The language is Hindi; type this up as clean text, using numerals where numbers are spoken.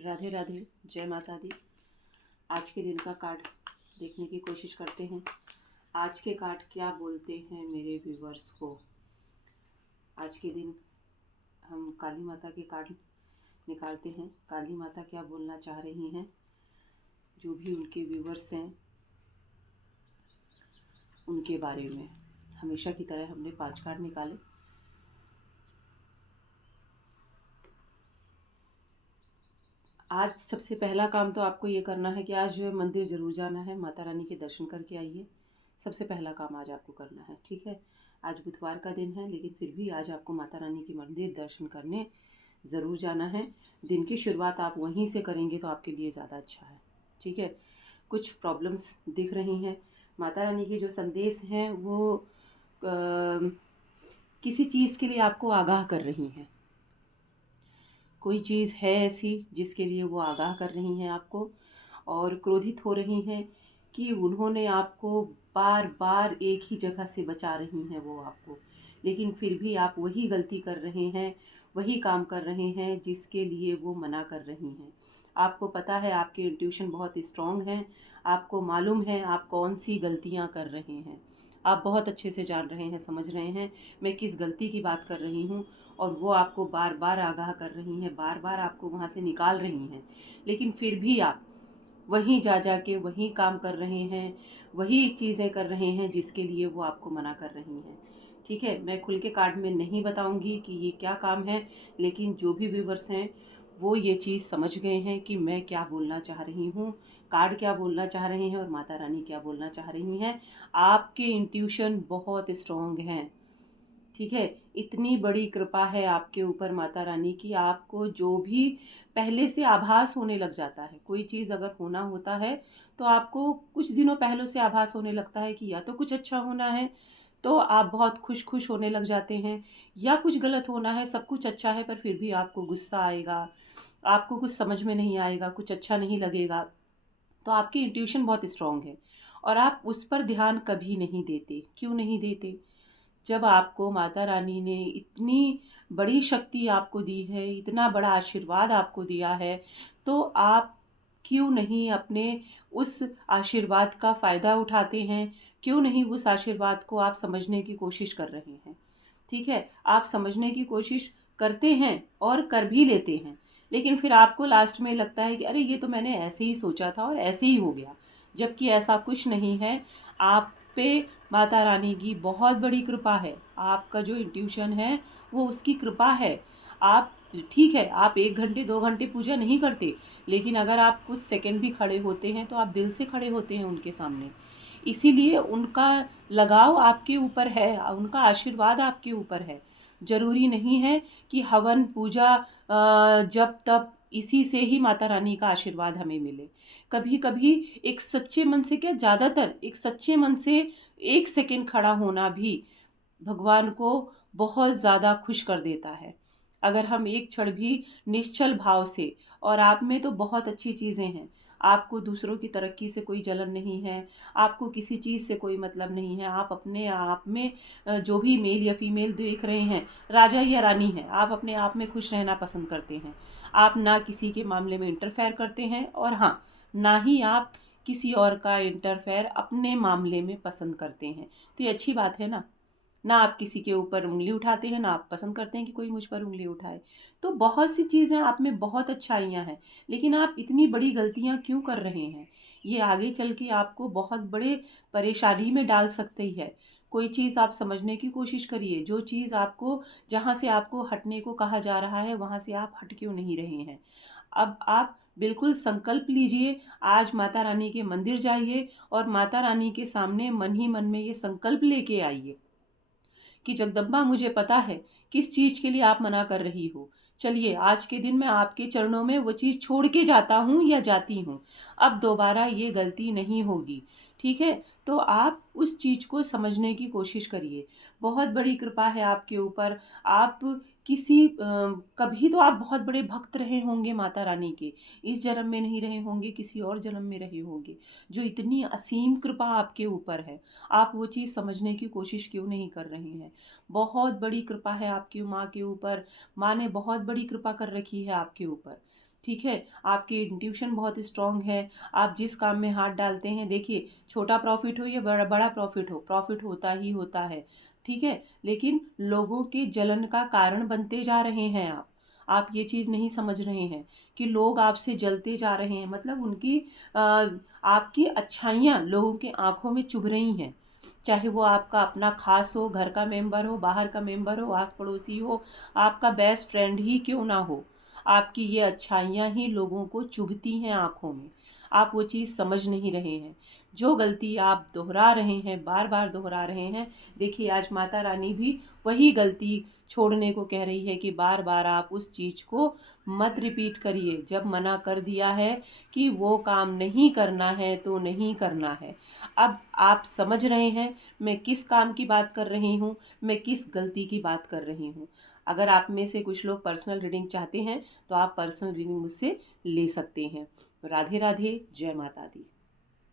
राधे राधे, जय माता दी। आज के दिन का कार्ड देखने की कोशिश करते हैं। आज के कार्ड क्या बोलते हैं मेरे व्यूवर्स को। आज के दिन हम काली माता के कार्ड निकालते हैं। काली माता क्या बोलना चाह रही हैं, जो भी उनके व्यूवर्स हैं उनके बारे में। हमेशा की तरह हमने 5 कार्ड निकाले। आज सबसे पहला काम तो आपको ये करना है कि आज मंदिर ज़रूर जाना है, माता रानी के दर्शन करके आइए। सबसे पहला काम आज आपको करना है, ठीक है। आज बुधवार का दिन है, लेकिन फिर भी आज आपको माता रानी के मंदिर दर्शन करने ज़रूर जाना है। दिन की शुरुआत आप वहीं से करेंगे तो आपके लिए ज़्यादा अच्छा है, ठीक है। कुछ प्रॉब्लम्स दिख रही हैं। माता रानी के जो संदेश हैं वो किसी चीज़ के लिए आपको आगाह कर रही हैं। कोई चीज़ है ऐसी जिसके लिए वो आगाह कर रही हैं आपको, और क्रोधित हो रही हैं कि उन्होंने आपको बार बार एक ही जगह से बचा रही हैं वो आपको, लेकिन फिर भी आप वही गलती कर रहे हैं, वही काम कर रहे हैं जिसके लिए वो मना कर रही हैं। आपको पता है, आपके इंट्यूशन बहुत स्ट्रॉन्ग हैं। आपको मालूम है आप कौन सी गलतियां कर रहे हैं। आप बहुत अच्छे से जान रहे हैं, समझ रहे हैं मैं किस गलती की बात कर रही हूँ, और वो आपको बार बार आगाह कर रही हैं, बार बार आपको वहाँ से निकाल रही हैं, लेकिन फिर भी आप वहीं जा के वही काम कर रहे हैं, वही चीज़ें कर रहे हैं जिसके लिए वो आपको मना कर रही हैं, ठीक है। मैं खुल के कार्ड में नहीं बताऊंगी कि ये क्या काम है, लेकिन जो भी व्यूवर्स हैं वो ये चीज़ समझ गए हैं कि मैं क्या बोलना चाह रही हूँ, कार्ड क्या बोलना चाह रहे हैं और माता रानी क्या बोलना चाह रही हैं। आपके इंट्यूशन बहुत स्ट्रॉन्ग हैं, ठीक है। इतनी बड़ी कृपा है आपके ऊपर माता रानी की, आपको जो भी पहले से आभास होने लग जाता है। कोई चीज़ अगर होना होता है तो आपको कुछ दिनों पहले से आभास होने लगता है कि या तो कुछ अच्छा होना है, तो आप बहुत खुश होने लग जाते हैं, या कुछ गलत होना है, सब कुछ अच्छा है पर फिर भी आपको गुस्सा आएगा, आपको कुछ समझ में नहीं आएगा, कुछ अच्छा नहीं लगेगा। तो आपकी इंट्यूशन बहुत स्ट्रांग है और आप उस पर ध्यान कभी नहीं देते। क्यों नहीं देते? जब आपको माता रानी ने इतनी बड़ी शक्ति आपको दी है, इतना बड़ा आशीर्वाद आपको दिया है, तो आप क्यों नहीं अपने उस आशीर्वाद का फ़ायदा उठाते हैं? क्यों नहीं उस आशीर्वाद को आप समझने की कोशिश कर रहे हैं? ठीक है, आप समझने की कोशिश करते हैं और कर भी लेते हैं, लेकिन फिर आपको लास्ट में लगता है कि अरे ये तो मैंने ऐसे ही सोचा था और ऐसे ही हो गया, जबकि ऐसा कुछ नहीं है। आप पे माता रानी की बहुत बड़ी कृपा है। आपका जो इंट्यूशन है वो उसकी कृपा है। आप, ठीक है, आप 1 घंटे 2 घंटे पूजा नहीं करते, लेकिन अगर आप कुछ सेकंड भी खड़े होते हैं तो आप दिल से खड़े होते हैं उनके सामने। इसीलिए उनका लगाव आपके ऊपर है, उनका आशीर्वाद आपके ऊपर है। ज़रूरी नहीं है कि हवन पूजा जब तब इसी से ही माता रानी का आशीर्वाद हमें मिले। कभी कभी एक सच्चे मन से, क्या ज़्यादातर एक सच्चे मन से 1 सेकंड खड़ा होना भी भगवान को बहुत ज़्यादा खुश कर देता है। अगर हम एक क्षण भी निश्चल भाव से, और आप में तो बहुत अच्छी चीज़ें हैं, आपको दूसरों की तरक्की से कोई जलन नहीं है, आपको किसी चीज़ से कोई मतलब नहीं है, आप अपने आप में जो भी मेल या फीमेल देख रहे हैं, राजा या रानी हैं, आप अपने आप में खुश रहना पसंद करते हैं। आप ना किसी के मामले में इंटरफेयर करते हैं, और हाँ, ना ही आप किसी और का इंटरफेयर अपने मामले में पसंद करते हैं। तो ये अच्छी बात है ना। ना आप किसी के ऊपर उंगली उठाते हैं, ना आप पसंद करते हैं कि कोई मुझ पर उंगली उठाए। तो बहुत सी चीज़ें आप में बहुत अच्छाइयाँ हैं, लेकिन आप इतनी बड़ी गलतियाँ क्यों कर रहे हैं? ये आगे चल के आपको बहुत बड़े परेशानी में डाल सकती है। कोई चीज़ आप समझने की कोशिश करिए। जो चीज़ आपको, जहाँ से आपको हटने को कहा जा रहा है, वहाँ से आप हट क्यों नहीं रहे हैं? अब आप बिल्कुल संकल्प लीजिए, आज माता रानी के मंदिर जाइए और माता रानी के सामने मन ही मन में ये संकल्प लेके आइए कि जगदम्बा, मुझे पता है किस चीज़ के लिए आप मना कर रही हो। चलिए, आज के दिन मैं आपके चरणों में वो चीज़ छोड़ के जाता हूँ या जाती हूँ। अब दोबारा ये गलती नहीं होगी, ठीक है? तो आप उस चीज़ को समझने की कोशिश करिए। बहुत बड़ी कृपा है आपके ऊपर। आप कभी तो आप बहुत बड़े भक्त रहे होंगे माता रानी के। इस जन्म में नहीं रहे होंगे, किसी और जन्म में रहे होंगे। जो इतनी असीम कृपा आपके ऊपर है, आप वो चीज़ समझने की कोशिश क्यों नहीं कर रहे हैं? बहुत बड़ी कृपा है आपकी माँ के ऊपर। माँ ने बहुत बड़ी कृपा कर रखी है आपके ऊपर। ठीक है, आपकी इंट्यूशन बहुत स्ट्रांग है। आप जिस काम में हाथ डालते हैं, देखिए छोटा प्रॉफिट हो या बड़ा बड़ा प्रॉफिट होता ही होता है। ठीक है, लेकिन लोगों के जलन का कारण बनते जा रहे हैं आप ये चीज़ नहीं समझ रहे हैं कि लोग आपसे जलते जा रहे हैं, मतलब उनकी आपकी अच्छाइयाँ लोगों के आंखों में चुभ रही हैं। चाहे वो आपका अपना खास हो, घर का मेंबर हो, बाहर का मेंबर हो, आस पड़ोसी हो, आपका बेस्ट फ्रेंड ही क्यों ना हो, आपकी ये अच्छाइयाँ ही लोगों को चुभती हैं आँखों में। आप वो चीज़ समझ नहीं रहे हैं। जो गलती आप दोहरा रहे हैं, बार बार दोहरा रहे हैं, देखिए आज माता रानी भी वही गलती छोड़ने को कह रही है कि बार बार आप उस चीज़ को मत रिपीट करिए। जब मना कर दिया है कि वो काम नहीं करना है तो नहीं करना है। अब आप समझ रहे हैं मैं किस काम की बात कर रही हूँ, मैं किस गलती की बात कर रही हूँ। अगर आप में से कुछ लोग पर्सनल रीडिंग चाहते हैं तो आप पर्सनल रीडिंग मुझसे ले सकते हैं। राधे राधे, जय माता दी।